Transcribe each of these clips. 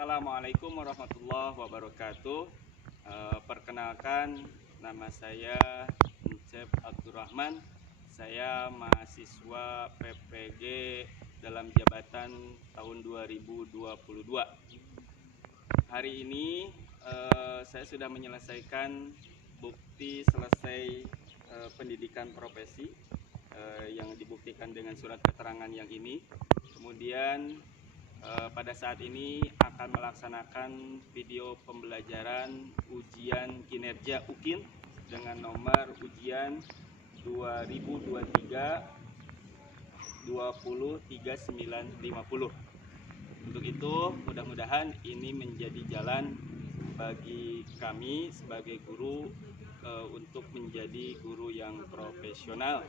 Assalamualaikum warahmatullahi wabarakatuh. Perkenalkan, nama saya Encep Abdurrahman. Saya mahasiswa PPG dalam jabatan tahun 2022. Hari ini saya sudah menyelesaikan bukti selesai pendidikan profesi yang dibuktikan dengan surat keterangan yang ini. Kemudian pada saat ini akan melaksanakan video pembelajaran ujian kinerja UKIN dengan nomor ujian 2023 203.950. Untuk itu, mudah-mudahan ini menjadi jalan bagi kami sebagai guru untuk menjadi guru yang profesional.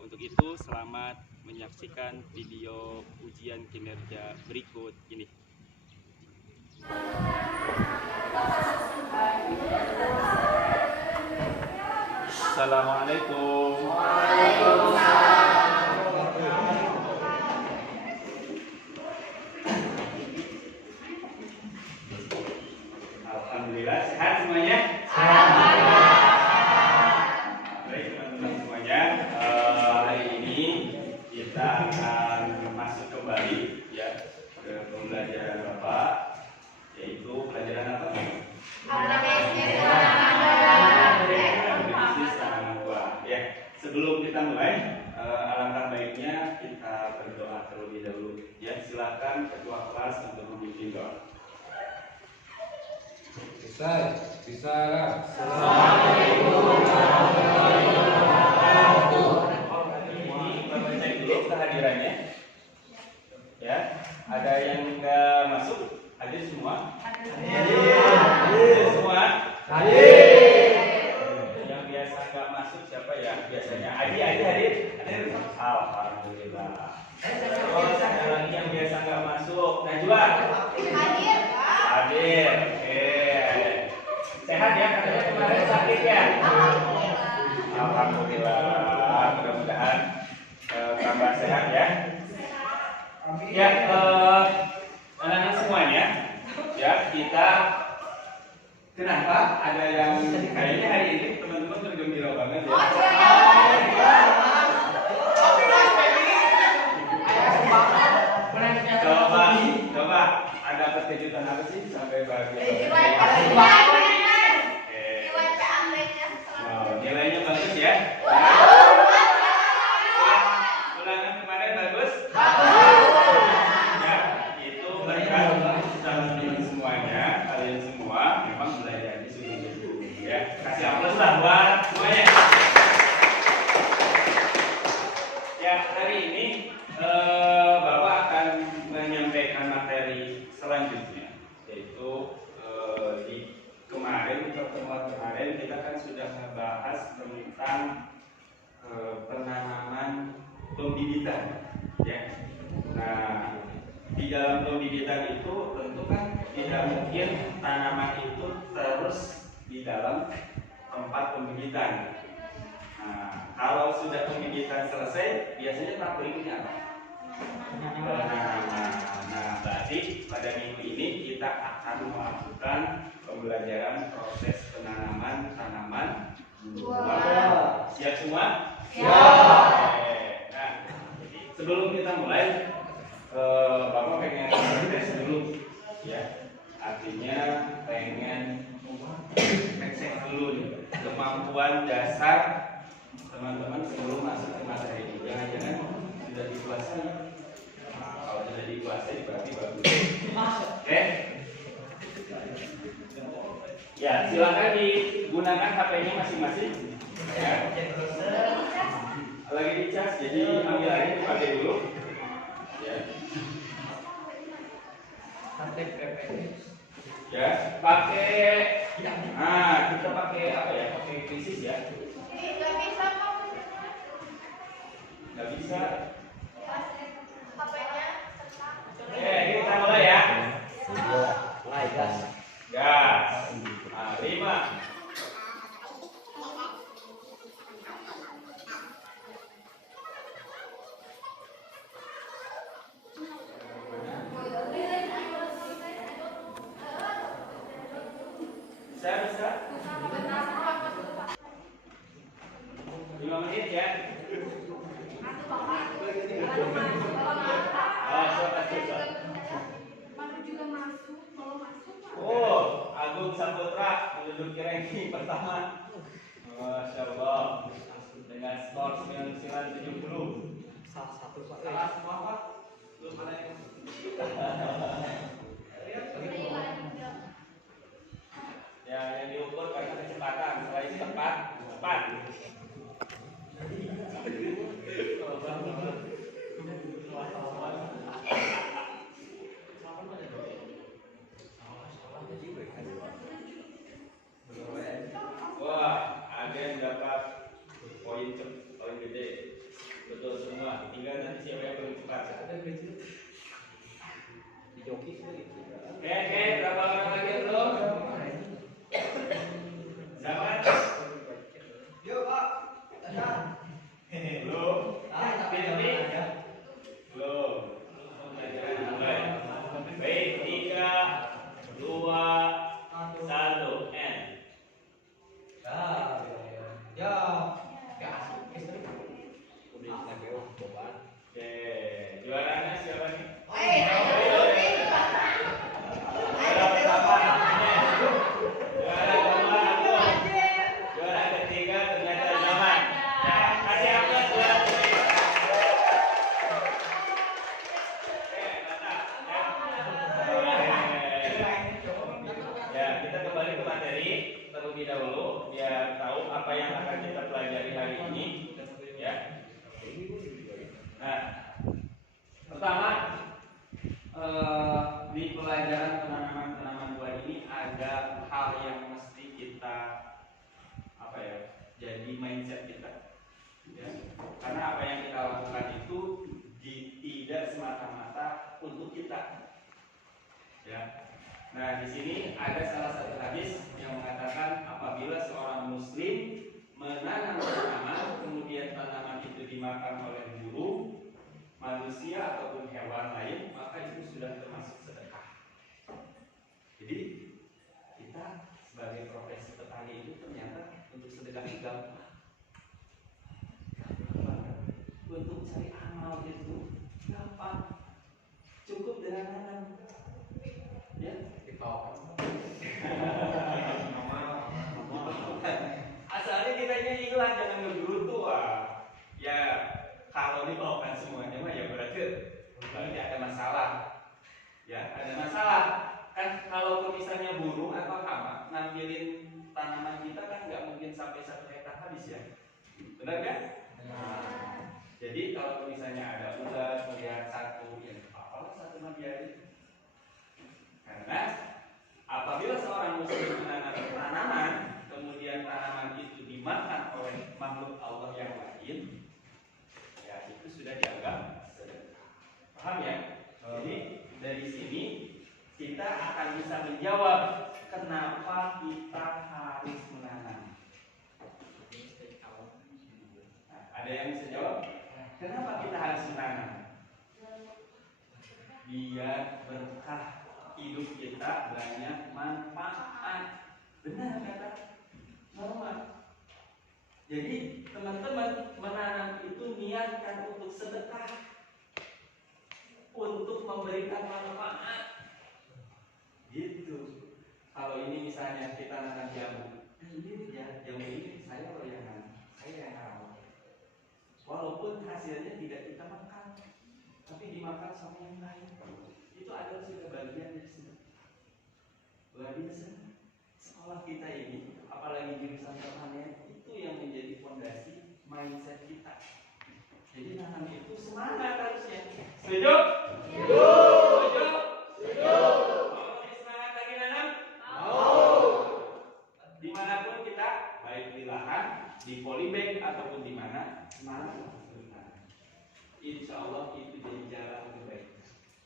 Untuk itu, selamat menyaksikan video ujian kinerja berikut ini. Assalamualaikum. Alhamdulillah, sehat semuanya? Sehat. Baik teman-teman semuanya, hari ini kita akan masuk kembali ya ke pembelajaran Bapak, yaitu pelajaran apa? Bisnis tanaman buah. Ya, sebelum kita mulai, alangkah baiknya kita berdoa terlebih dahulu. Ya, silakan ketua kelas untuk memimpin doa. Bisa. Assalamualaikum warahmatullahi wabarakatuh. Ini Bapak cek dulu kehadirannya. Ya, ada yang nggak masuk? Hadir semua? Hadir semua? Hadir. Yang biasa nggak masuk siapa ya? Biasanya Adi hadir? Alhamdulillah. Oh, ada lagi yang biasa nggak masuk. Najwa? Hadir. Sehat ya, katanya kemarin sakit ya? Alhamdulillah. Mudah-mudahan tambah sehat ya. Ya, anak-anak semuanya, ya kita kenapa ada yang kayaknya hari ini teman-teman bergembira banget ya? Coba ada kejutan apa sih sampai bahagia? Nilainya bagus ya? Ulangan kemarin bagus? Ya, itu berkat teman-teman semuanya, kalian semua memang belajarnya sungguh-sungguh ya. Kasih aplaus lah buat semuanya. Ya, hari ini Bapak akan menyampaikan materi selanjutnya, yaitu di pertemuan kemarin kita kan sudah membahas tentang penanaman pembibitan ya. Nah, di dalam pembibitan itu tentu kan tidak mungkin tanaman itu terus di dalam tempat pembibitan. Nah, kalau sudah pembibitan selesai, biasanya tahap berikutnya apa? Penanaman. Nah, berarti pada minggu ini kita akan melakukan pembelajaran proses penanaman tanaman buah. Siap semua? Siap. Nah, sebelum kita mulai, Bapak pengen tes dulu, ya. Artinya pengen cek dulu nih kemampuan dasar teman-teman sebelum masuk ke materi ini. Jangan-jangan sudah dikuasai. Nah, kalau sudah dikuasai berarti bagus. Oke? Ya, silakan digunakan HP-nya masing-masing. Ya. Lagi dicas, jadi ambil aja dipakai dulu. Ya. Ya, pakai. Nah, kita pakai apa ya? Pakai krisis ya. Nggak bisa. Oke, kita mulai ya. Mulai gas. Gas. Nah, 5. ini pertama. Masya Allah. Dengan skor 99-70. Salah satu Pak. Salah semua Pak. Belum ada yang. Ya, yang diukur karena kecepatan. Selain tepat, cepat. Wah, ada yang dapat poin gede. Betul semua. Tinggal nanti siapa yang paling cepat. Di joki sih. Oke, berapa orang lagi yang belum? Zaman? Yuk Pak. Belum. Titik? Belum. Mulai. Baik, 3, 2, 1, N. Ya. Udah nempel beban. Oke, juaranya siapa nih? Juara pertama. Juara kedua aku. Juara ketiga ternyata Zaman. Kasih aplaus juara ketiga. Ya, kita kembali ke materi terlebih dahulu biar tahu apa yang akan kita pelajari hari ini. Ya. Nah, pertama di pelajaran penanaman tanaman buah ini ada hal yang mesti kita jadi mindset kita. Ya. Karena apa yang kita lakukan itu tidak semata-mata untuk kita. Ya. Nah, di sini ada salah satu hadis yang mengatakan apabila seorang muslim menanam tanaman, kemudian tanaman itu dimakan oleh burung, manusia ataupun hewan lain, maka itu sudah termasuk sedekah. Jadi kita sebagai profesi petani itu ternyata untuk sedekah itu gampang. Untuk cari amal itu gampang. Cukup dengan nanam. Ya, asalnya kita ikhlas, jangan ngegerutu. Ya, kalau dibawakan semuanya mah ya berarti ada masalah. Ya, ada masalah. Kan kalau misalnya burung atau hama ngambilin tanaman kita kan nggak mungkin sampai 1 hektar habis ya. Benar kan? Jadi kalau misalnya ada ular melihat satu, ya apalah satu mah biarin. Karena apabila seorang muslim menanam tanaman, kemudian tanaman itu dimakan oleh makhluk Allah yang lain, ya itu sudah dianggap sedekah. Paham ya? Jadi dari sini kita akan bisa menjawab kenapa kita harus menanam. Nah, ada yang bisa jawab? Kenapa kita harus menanam? Biar berkah hidup kita banyak manfaat. Benar kata Norma. Jadi teman-teman menanam itu niatkan untuk sedekah, untuk memberikan manfaat. Gitu. Kalau ini misalnya kita nanam jamu, ini ya jamu ini saya loh yang nanam, saya yang rawat. Walaupun hasilnya tidak kita makan, tapi dimakan sama yang lain. Itu adalah sudah bagian dari sedekah. Luar biasa. Sekolah kita ini, apalagi jurusan pertanian, itu yang menjadi fondasi mindset kita. Jadi nanam itu semangat harusnya. Setuju? Setuju. Setuju. Setuju. Mau lebih semangat lagi nanam? Mau. Dimanapun kita, baik di lahan, di polybag ataupun di mana, semangat bertanam. Insya Allah itu jadi jalan terbaik.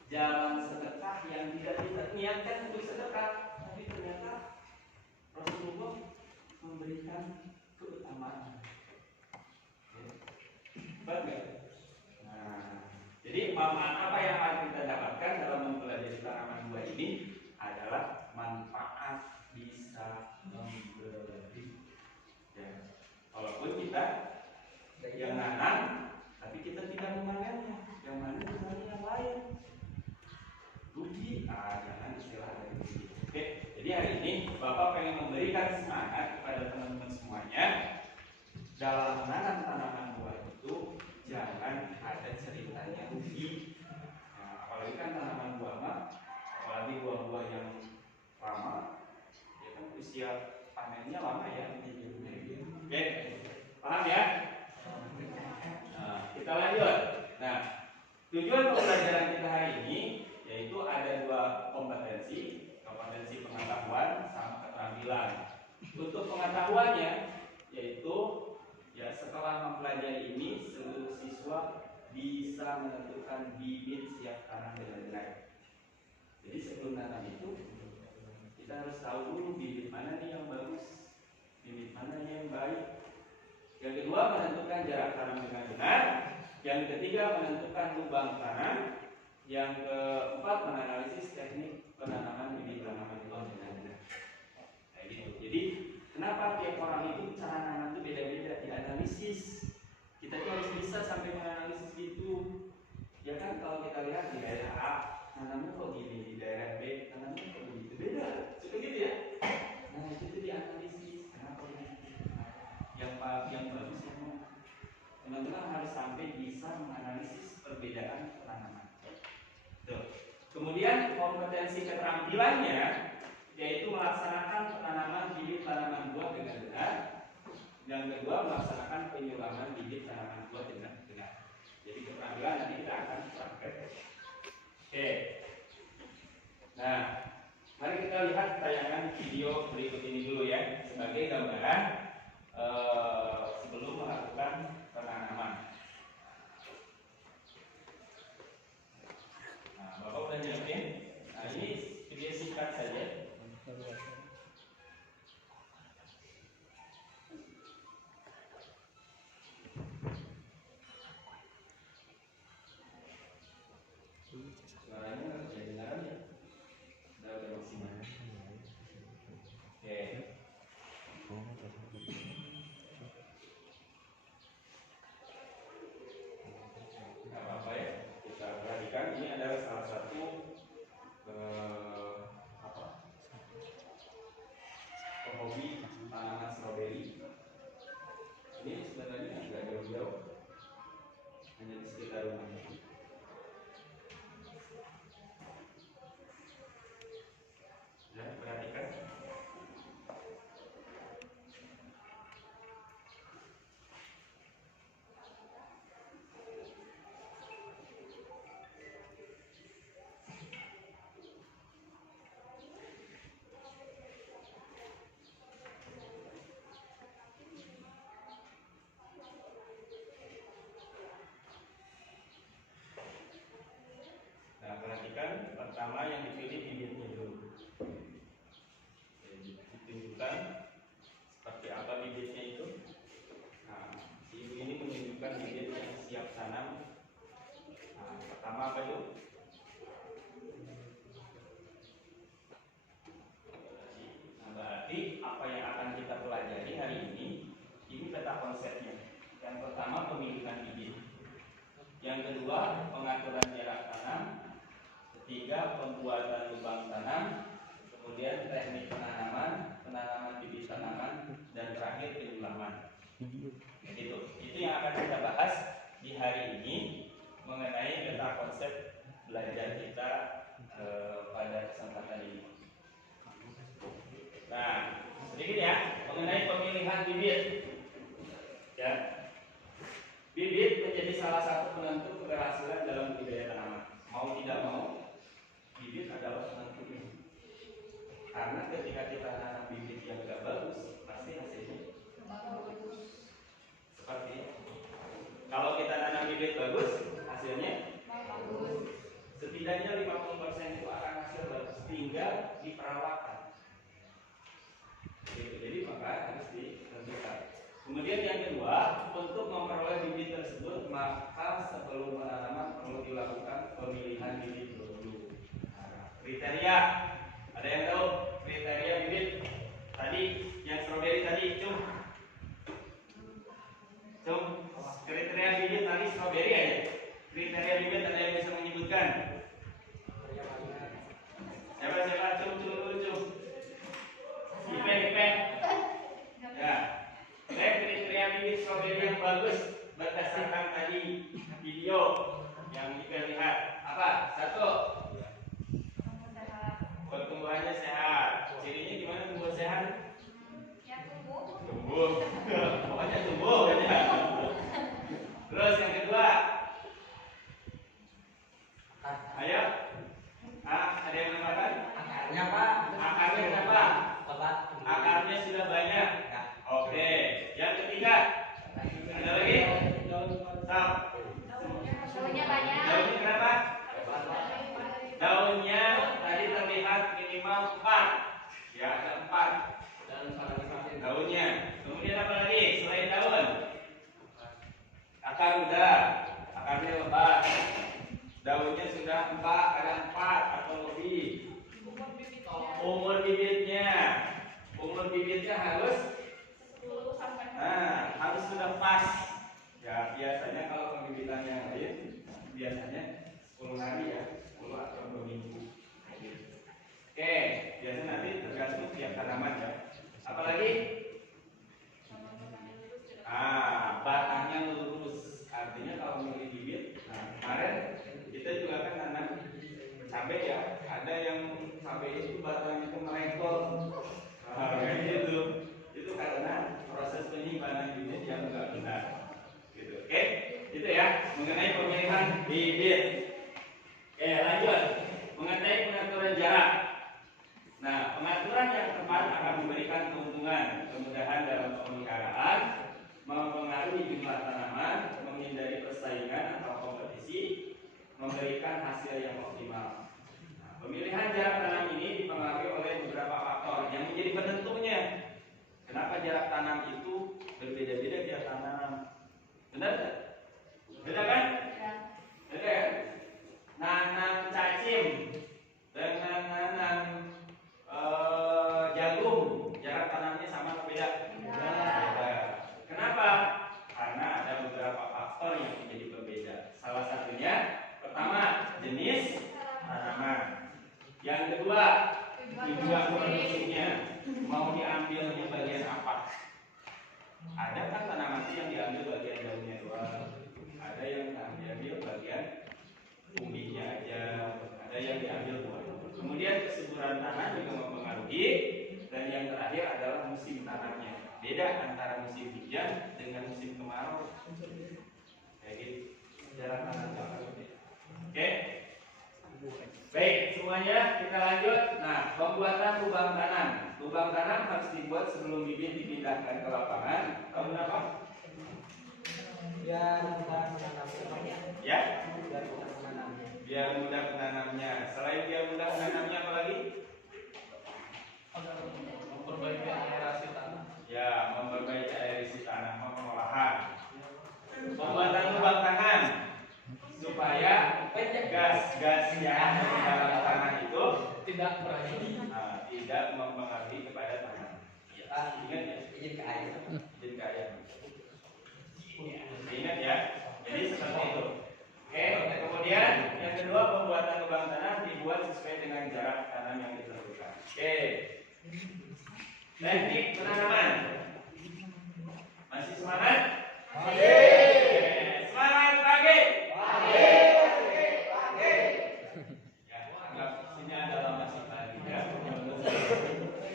Jalan sedekah yang tidak kita niatkan untuk sedekah, tapi ternyata Rasulullah memberikan keutamaan. Betul. Nah, jadi manfaat apa yang akan kita dapatkan dalam mempelajari tanaman buah ini adalah manfaat bisa memberi. Ya. Walaupun kita yang nanam, tapi kita tidak memanennya, yang mana misalnya yang lain. Rugi, jangan istilah dari rugi. Oke, jadi hari ini Bapak pengen memberikan semangat dalam menanam tanaman buah itu jangan ada ceritanya rugi. Nah, apalagi kan tanaman buah mah, apalagi buah-buah yang lama, ya kan usia panennya lama ya. Oke, paham ya? Nah, kita lanjut. Nah, tujuan pembelajaran kita hari ini yaitu ada dua kompetensi pengetahuan sama keterampilan. Untuk pengetahuannya yaitu ya setelah mempelajari ini seluruh siswa bisa menentukan bibit siap tanam dengan benar. Jadi sebelum tanam itu kita harus tahu dulu bibit mana nih yang bagus, bibit mana nih yang baik. Yang kedua menentukan jarak tanam dengan benar. Yang ketiga menentukan lubang tanam. Yang keempat menganalisis teknik penanaman bibit tanaman itu dengan benar. Kayak gitu. Jadi kenapa tiap orang itu cara nanam itu beda-beda, dianalisis. Kita tuh harus bisa sampai menganalisis gitu. Ya kan kalau kita lihat di daerah A nanamnya kok gini, di daerah B nanamnya kok begitu, beda. Seperti gitu ya. Nah itu tuh dianalisis. Kenapa begitu? Yang bagus yang mana? Teman-teman harus sampai bisa menganalisis perbedaan penanaman. Tuh. Kemudian kompetensi keterampilannya yaitu melaksanakan penanaman bibit tanaman buah dengan benar. Yang kedua melaksanakan penyulaman bibit tanaman buah dengan benar. Jadi keterampilan nanti kita akan praktek. Oke. Nah, mari kita lihat tayangan video berikut ini dulu ya sebagai gambaran sebelum melakukan penanaman. Nah, Bapak udah nyiapin. Nah, ini video singkat saja. Suaranya harus kedengaran ya. Udah maksimal. Oke. Nggak apa-apa ya. Kita perhatikan ini adalah salah satu hobi tanaman stroberi. Ini sebenarnya nggak jauh-jauh, hanya di sekitar rumah. Ya, perhatikan. Nah, perhatikan pertama yang dipilih bibitnya dulu. Ditunjukkan seperti apa bibitnya itu. Nah, ibu ini menunjukkan bibit yang siap tanam. Nah, pertama apa itu? Nah, berarti apa yang akan kita pelajari hari ini peta konsepnya. Yang pertama pemilihan bibit. Yang kedua pengaturan jarak tanam. Ketiga pembuatan lubang tanam. Kemudian teknik penanaman bibit tanaman, dan terakhir penyulaman. Gitu. Itu yang akan kita bahas di hari ini mengenai peta konsep belajar kita pada kesempatan ini. Nah, sedikit ya mengenai pemilihan bibit. Ya, bibit menjadi salah satu penentu keberhasilan dalam budidaya tanaman. Mau tidak mau, bibit adalah penentunya. Karena ketika kita tanam bibit yang tidak bagus, pasti hasilnya bagus. Seperti kalau kita tanam bibit bagus, hasilnya bagus. Setidaknya 50% itu akan hasil bagus, tinggal di perawatan. Jadi maka harus ditentukan. Kemudian yang kedua, untuk memperoleh bibit tersebut, maka sebelum penanaman perlu dilakukan pemilihan bibit dulu. Nah, kriteria. Ada yang tahu kriteria bibit tadi yang stroberi tadi? Kriteria bibit tadi stroberi aja. Kriteria bibit ada yang bisa menyebutkan? Siapa? Cum. Ipe. Ya. Kriteria bibit stroberi video yang Ika lihat. Apa? Satu, pertumbuhannya sehat. Cirinya gimana tumbuh sehat? Ya tumbuh. Tumbuh. Pokoknya tumbuh aja. Terus yang kedua. Ayo. Ada yang nambahkan? Akarnya Pak. Akarnya kenapa? Obat. Akarnya sudah banyak. Oke. Yang ketiga. Ada lagi? Stop. Daunnya banyak. Daunnya kenapa? Daunnya tadi terlihat minimal 4. Ya, ada 4 daunnya. Kemudian apa lagi selain daun? Akar udah, akarnya lebat. Daunnya sudah 4, ada 4 atau lebih. Umur bibitnya harus harus sudah pas. Ya, biasanya kalau pembibitan yang lain biasanya 10 hari ya, 10 atau 2 minggu. Oke, biasanya nanti tergantung tiap tanaman ya. Apalagi? Batangnya lurus. Artinya kalau milih bibit, kemarin kita juga kan tanam cabai ya. Ada yang cabai itu batangnya itu merengkol. Kayak gitu. Itu karena proses penyimpanan bibit yang enggak benar. Gitu. Oke, itu ya mengenai pemilihan bibit. Oke, lanjut mengenai pengaturan jarak. Nah, pengaturan yang tepat akan memberikan keuntungan, kemudahan dalam pemeliharaan, mempengaruhi jumlah tanaman, menghindari persaingan atau kompetisi, memberikan hasil yang optimal. Nah, pemilihan jarak tanam ini dipengaruhi oleh beberapa faktor yang menjadi penentunya. Kenapa jarak tanam itu berbeda-beda tiap tanam? Benar tidak? Beda kan? Beda kan? Nanam cacim dengan nanam jagung, jarak tanamnya sama atau beda? Beda. Kenapa? Karena ada beberapa faktor yang menjadi berbeda. Salah satunya, pertama, jenis tanaman. Yang kedua, tujuan produksinya. Mau diambilnya bagian apa? Ada kan tanaman itu yang diambil bagian daunnya doang. Ada yang diambil bagian umbinya aja. Ada yang diambil buahnya. Kemudian kesuburan tanah juga mempengaruhi, dan yang terakhir adalah musim tanamnya. Beda antara musim hujan dengan musim kemarau. Kayak gitu. Jarak tanam sangat berbeda. Oke. Baik, semuanya kita lanjut. Nah, pembuatan lubang tanam. Lubang tanam harus dibuat sebelum bibit dipindahkan ke lapangan. Tahu kenapa? Biar mudah menanamnya. Ya? Biar mudah menanamnya. Biar mudah menanamnya. Selain biar mudah menanamnya, apa lagi? Memperbaiki aerasi tanah. Ya, memperbaiki aerasi tanah, pengolahan. Pembuatan lubang tanam supaya gas-gas yang ada di dalam tanah itu Tidak berani. tidak mempengaruhi kepada tanah. Ya, ingat ya? Izin ke air. Izin ke air. Ingat ya? Jadi seperti itu. Oke, kemudian yang kedua, pembuatan lubang tanam dibuat sesuai dengan jarak tanam yang ditentukan. Oke. Teknik penanaman. Masih semangat? Semangat pagi. Ya, anggap sini adalah masih pagi ya.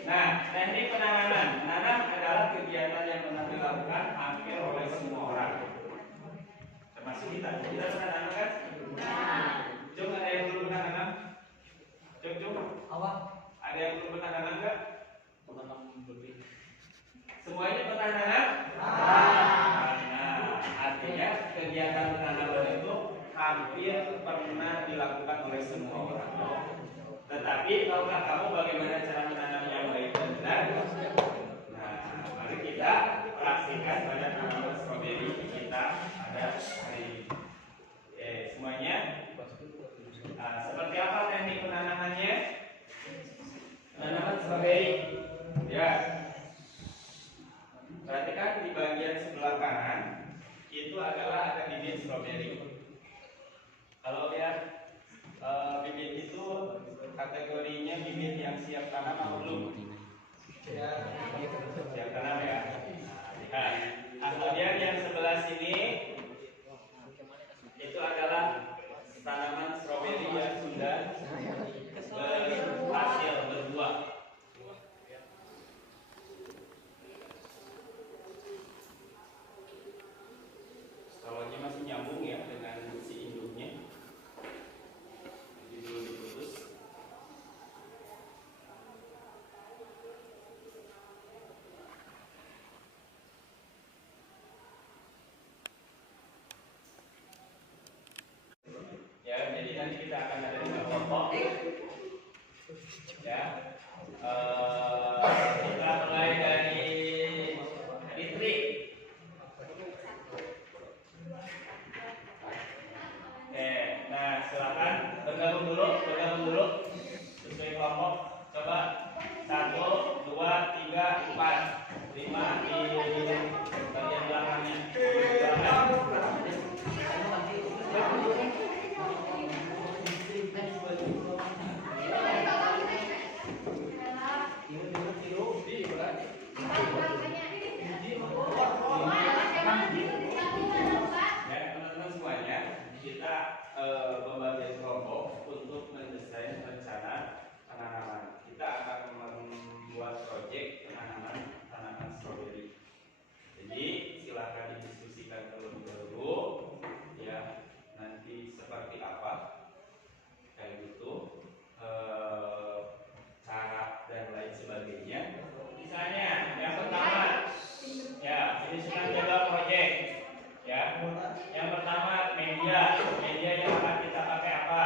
Nah, teknik penanaman. Menanam adalah kegiatan yang pernah dilakukan hampir oleh semua orang. Termasuk kita. Kita pernah nanam kan? Jom, ada yang belum pernah nanam? Jom. Awak. Ada yang belum pernah nanam enggak? Menanam lebih. Semuanya pernah nanam? Nah, artinya kegiatan penanaman itu hampir pernah dilakukan oleh semua orang. Tetapi tahukah kamu bagaimana cara menanam yang baik dan benar? Nah, mari kita praktikkan pada tanaman stroberi kita ada hari ini. Semuanya. Nah, seperti apa teknik penanamannya? Penanaman stroberi. Ya. Perhatikan di bagian sebelah kanan itu adalah ada bibit stroberi. Kalau lihat bibit itu kategorinya bibit yang siap tanam atau belum? Siap tanam ya. Nah, lihat. Kemudian yang sebelah sini itu nanti kita akan ada 5 kelompok. Ya. Kita mulai dari Fitri. Nah silakan bergabung dulu sesuai kelompok. Coba 1, 2, 3, 4, 5 di bagian belakangnya. Teman-teman semuanya, kita pembagian kelompok untuk mendesain rencana penanaman. Kita akan membuat proyek penanaman tanaman stroberi. Jadi silakan didiskusikan terlebih dahulu, ya nanti seperti apa, kayak gitu, cara dan lain sebagainya. Misalnya yang pertama, ya ini sedang jaga proyek, ya. Yang pertama media yang akan kita pakai apa?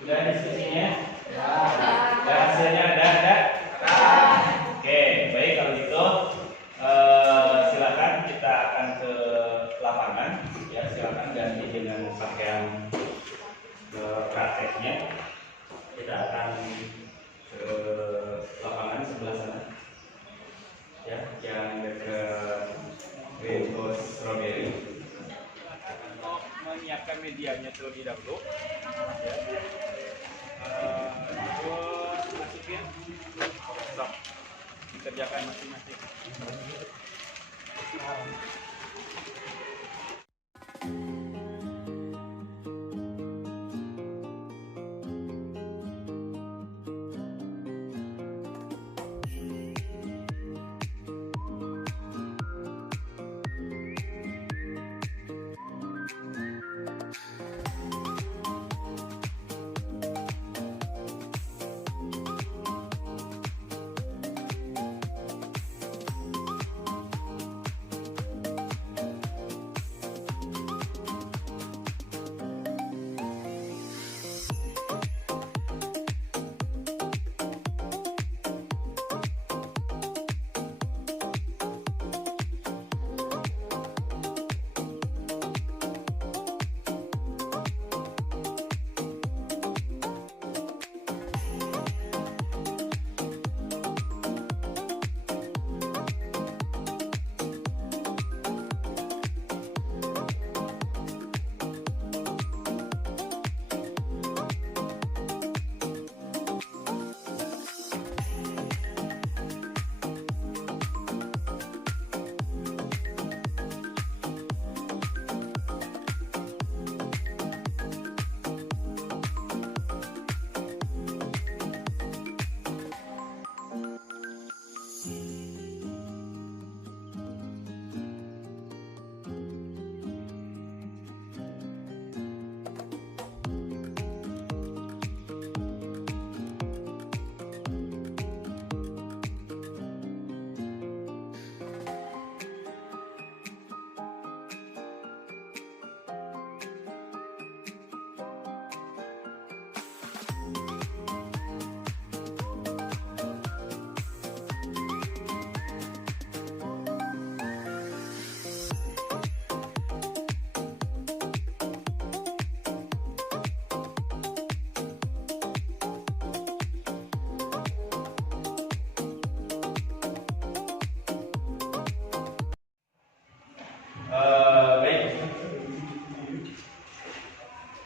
Sudah diskusinya? Dan hasilnya ada? Oke, baik kalau gitu silakan kita akan ke lapangan, ya silakan ganti dengan pakaian prakteknya. Kita akan ke lapangan sebelah sana, ya yang dekat greenhouse strawberry. Untuk menyiapkan medianya terlebih dahulu, ya. Terus masukin, sok dikerjakan masing-masing.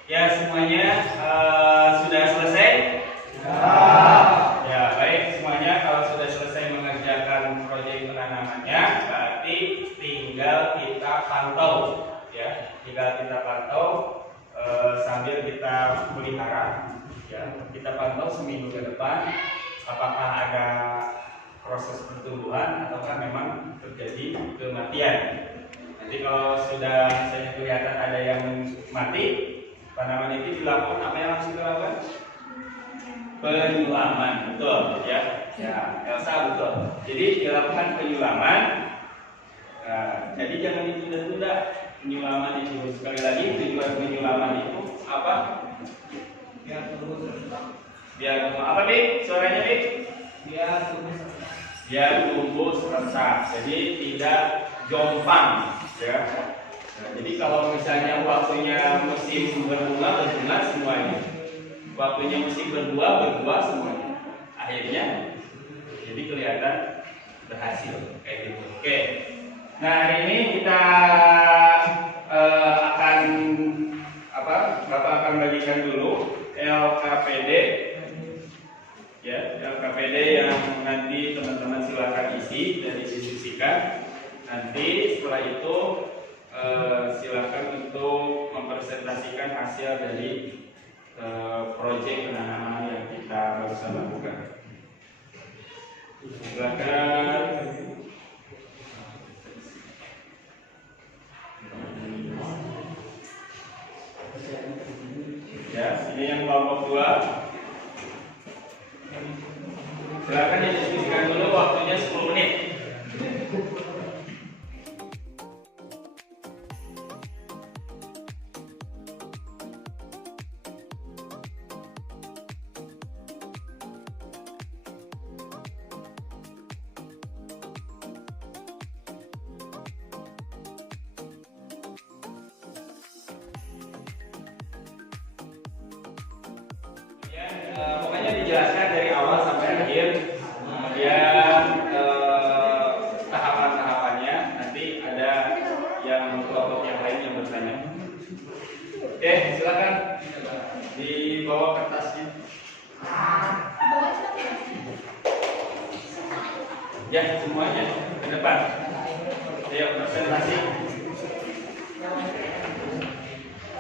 Ya semuanya sudah selesai? Ya baik semuanya, kalau sudah selesai mengerjakan proyek penanamannya, berarti tinggal kita pantau, ya tinggal kita pantau sambil kita pelihara, ya kita pantau seminggu ke depan apakah ada proses pertumbuhan ataukah memang terjadi kematian. Nanti kalau sudah misalnya kelihatan ada yang mati, tanaman itu dilakukan apa yang harus dilakukan? Penyulaman, betul ya. Ya, Elsa betul. Jadi dilakukan penyulaman. Nah, jadi jangan ditunda-tunda penyulaman itu. Sekali lagi tujuan penyulaman itu apa? Biar apa Bik? Suaranya Bik? Biar tumbuh serentak. Jadi tidak jompang ya. Nah, jadi kalau misalnya waktunya musim berbunga semuanya. Waktunya musim berbuah semuanya. Akhirnya jadi kelihatan berhasil kayak gitu. Oke. Nah, hari ini kita akan apa? Bapak akan bagikan dulu LKPD. Ya, LKPD yang nanti teman-teman silakan isi dan diskusikan. Nanti setelah itu silakan untuk mempresentasikan hasil dari proyek penanaman yang kita barusan lakukan. Silakan. Ya, ini yang kelompok 2. Silakan didiskusikan dulu, waktunya 10 menit. Pokoknya dijelaskan dari awal sampai akhir, kemudian tahapan-tahapannya. Nanti ada yang kelompok yang lain yang bertanya. Oke, silakan dibawa kertasnya. Ya, semuanya ke depan. Ayo presentasi.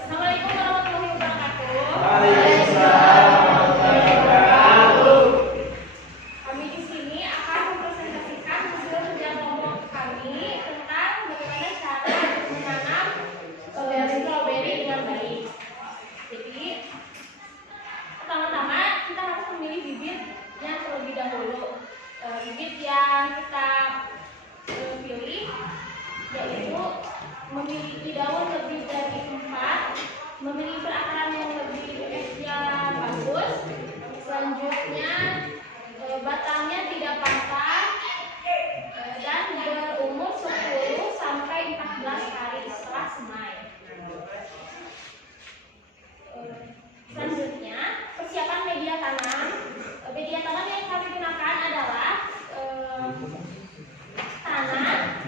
Assalamualaikum warahmatullahi wabarakatuh. Kami di sini akan mempresentasikan hasil kerja kelompok kami tentang bagaimana cara menanam stroberi dengan baik. Jadi, pertama-tama kita harus memilih bibitnya terlebih dahulu. Bibit yang kita pilih yaitu memiliki daun lebih dari 4, memiliki perakaran yang bagus. Selanjutnya batangnya tidak patah dan berumur 10 sampai 14 hari setelah semai. Selanjutnya persiapan media tanam. Media tanam yang kami gunakan adalah tanah,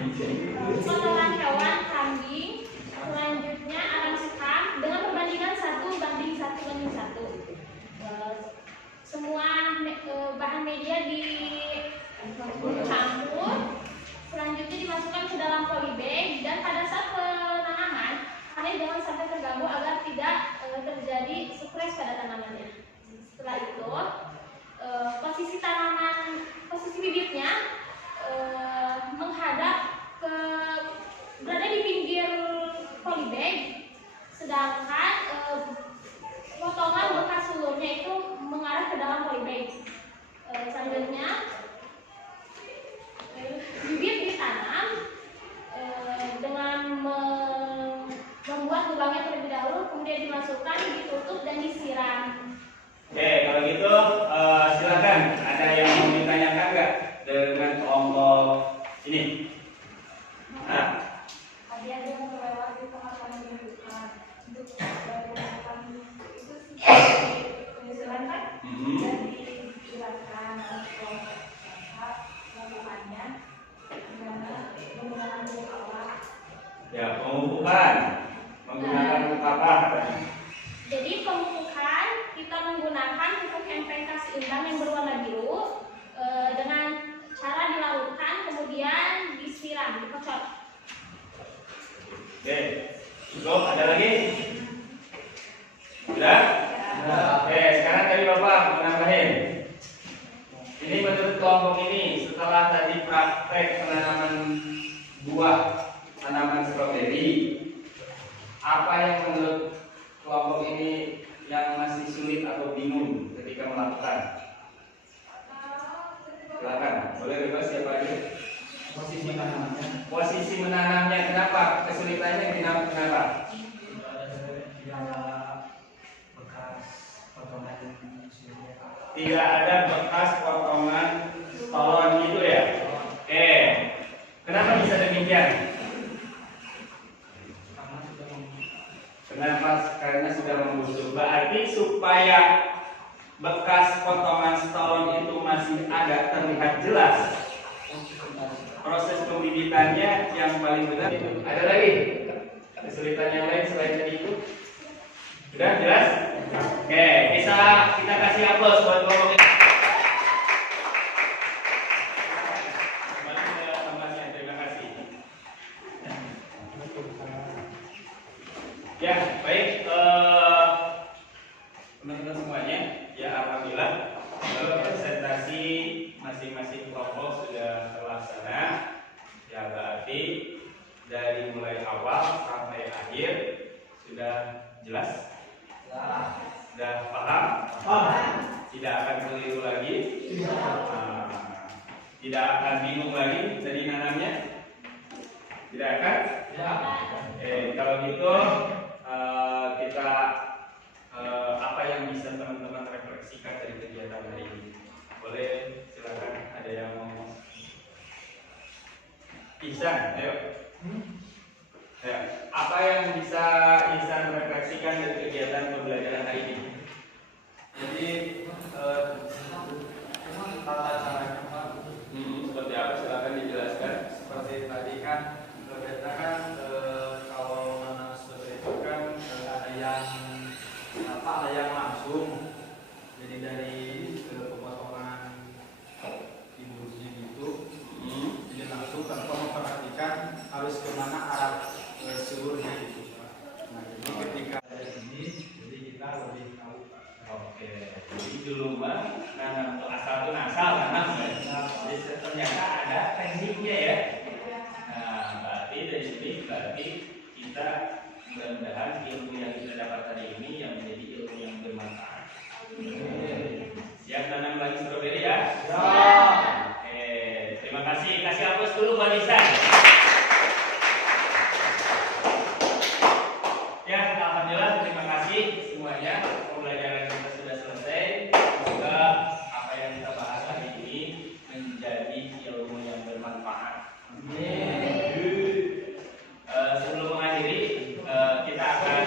kotoran hewan, kambing. Selanjutnya arang sekam dengan perbandingan 1:1:1. Semua bahan media dicampur, selanjutnya dimasukkan ke dalam polybag, dan pada saat penanaman kalian jangan sampai terganggu agar tidak terjadi stres pada tanamannya. Setelah itu posisi bibitnya menghadap berada di pinggir polybag, sedangkan potongan bekas sulurnya itu mengarah ke dalam polybag. Selanjutnya bibit ditanam dengan membuat lubangnya terlebih dahulu, kemudian dimasukkan, ditutup dan disiram. Oke, kalau gitu silakan. Ada yang mau ditanyakan nggak dengan kelompok ini? Nah. Ada yang melewati tahapan pembentukan untuk pembentukan itu penyusunan kan? Dan dijelaskan kelompok melakukannya dengan menggunakan pupuk apa? Ya, pemupukan menggunakan pupuk apa katanya? Jadi pemupukan kita menggunakan pupuk NPK seimbang yang berwarna biru dengan cara dilarutkan kemudian disiram, dikocok. Oke, cukup. Ada lagi? Sudah? Oke, sekarang tadi Bapak mau nambahin. tadi praktek penanaman buah tanaman stroberi, apa yang menurut kelompok ini yang masih sulit atau bingung ketika melakukan? Silakan, boleh bebas siapa aja. Posisi menanamnya. Posisi menanamnya kenapa? Kesulitannya kenapa? Tidak ada bekas potongan stolon gitu ya? Oke. Kenapa bisa demikian? Karena sudah membusuk. Berarti supaya bekas potongan stolon itu masih agak terlihat jelas, proses pembibitannya yang paling benar itu. Ada lagi kesulitan yang lain selain tadi itu? Sudah jelas? Oke, kita kasih aplaus buat kelompok ini. Kembali ke tempatnya, terima kasih. Ya, baik, teman-teman semuanya, ya alhamdulillah presentasi masing-masing kelompok sudah terlaksana. Ya berarti dari mulai awal sampai akhir sudah jelas. Sudah paham? Tidak akan keliru lagi. Tidak akan bingung lagi dari nanamnya. Tidak akan? Kalau gitu kita apa yang bisa teman-teman refleksikan dari kegiatan hari ini? Boleh silakan, ada yang mau? Ihsan, ayo. Ya, apa yang bisa Ihsan refleksikan dari kegiatan pembelajaran hari ini? Jadi tata caranya Pak. Seperti apa? Silakan dijelaskan. Seperti tadi kan kita kan kalau menanam seperti itu kan ada yang langsung. Jadi dari pemotongan induknya gitu. Jadi langsung tanpa memperhatikan harus kemana arah seluruhnya gitu Pak. Nah jadi ketika dari sini jadi kita lebih tahu Pak. Oke, jadi dulu mah nanam tuh asal tuh nasal nanam. Jadi ternyata ada tekniknya ya. Nah, berarti dari sini kita mudah-mudahan ilmu yang kita dapat hari ini yang menjadi ilmu yang bermanfaat. Siap tanam lagi stroberi ya? Oke, terima kasih. Kasih aplaus dulu buat Ihsan. Ya, alhamdulillah, terima kasih semuanya. Pembelajaran kita sudah selesai. Semoga apa yang kita bahas hari ini menjadi ilmu yang bermanfaat. Sebelum mengakhiri, kita akan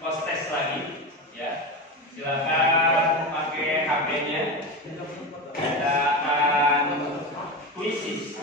post test lagi, ya. Silakan pakai HP-nya. Kita akan kuisis.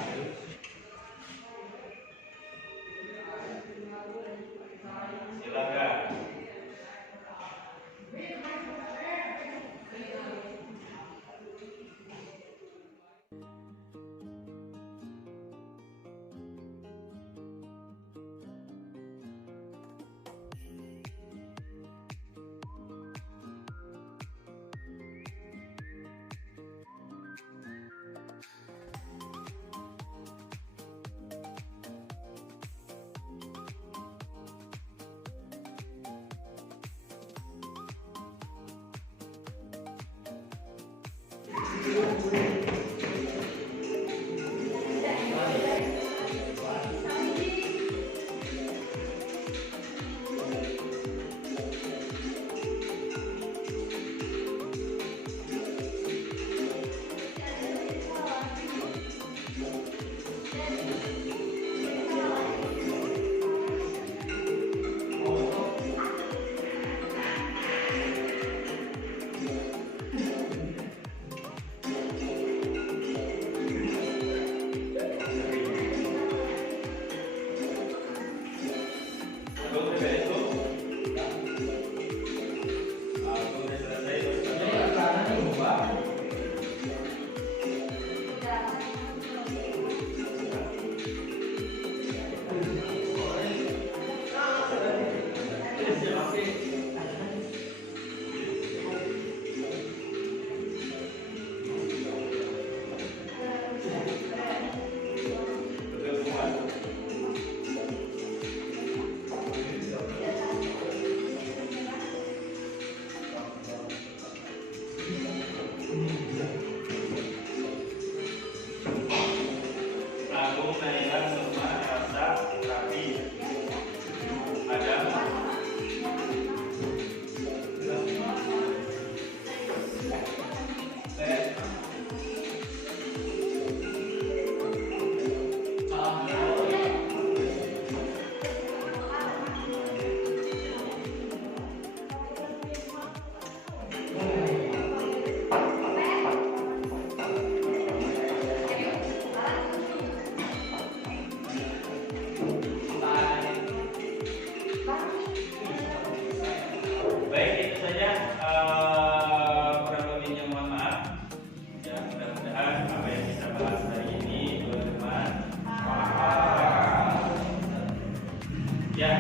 Ya,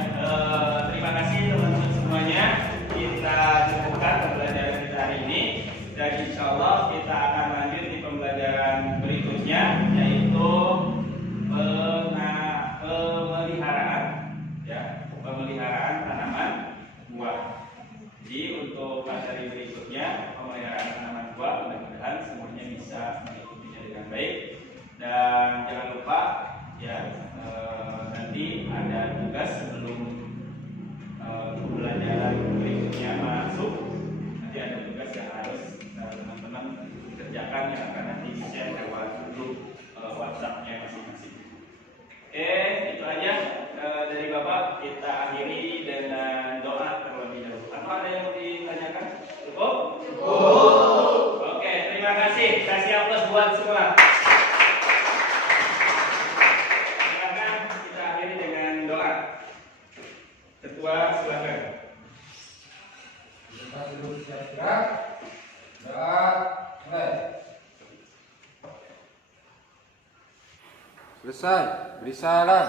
terima kasih teman-teman semuanya. Kita cukupkan pembelajaran kita hari ini, dan insya Allah kita akan lanjut di pembelajaran berikutnya, yaitu pemeliharaan, ya, pemeliharaan tanaman buah. Jadi untuk materi berikutnya pemeliharaan tanaman buah, mudah-mudahan semuanya bisa mengikutinya dengan baik. Dan jangan lupa ya, nanti ada tugas sebelum pembelajaran berikutnya masuk. Nanti ada tugas yang harus teman-teman kerjakan, yang akan nanti di-share lewat grup WhatsApp-nya masing-masing. Oke, itu aja dari Bapak. Kita akhiri dengan doa terlebih dahulu. Atau ada yang mau ditanyakan? Cukup? Cukup. Oke, terima kasih. Kasih aplaus buat semua. Silakan kita akhiri dengan doa. Ketua silakan. Kita duduk siap-siap. Doa mulai. Selesai. Beri salam.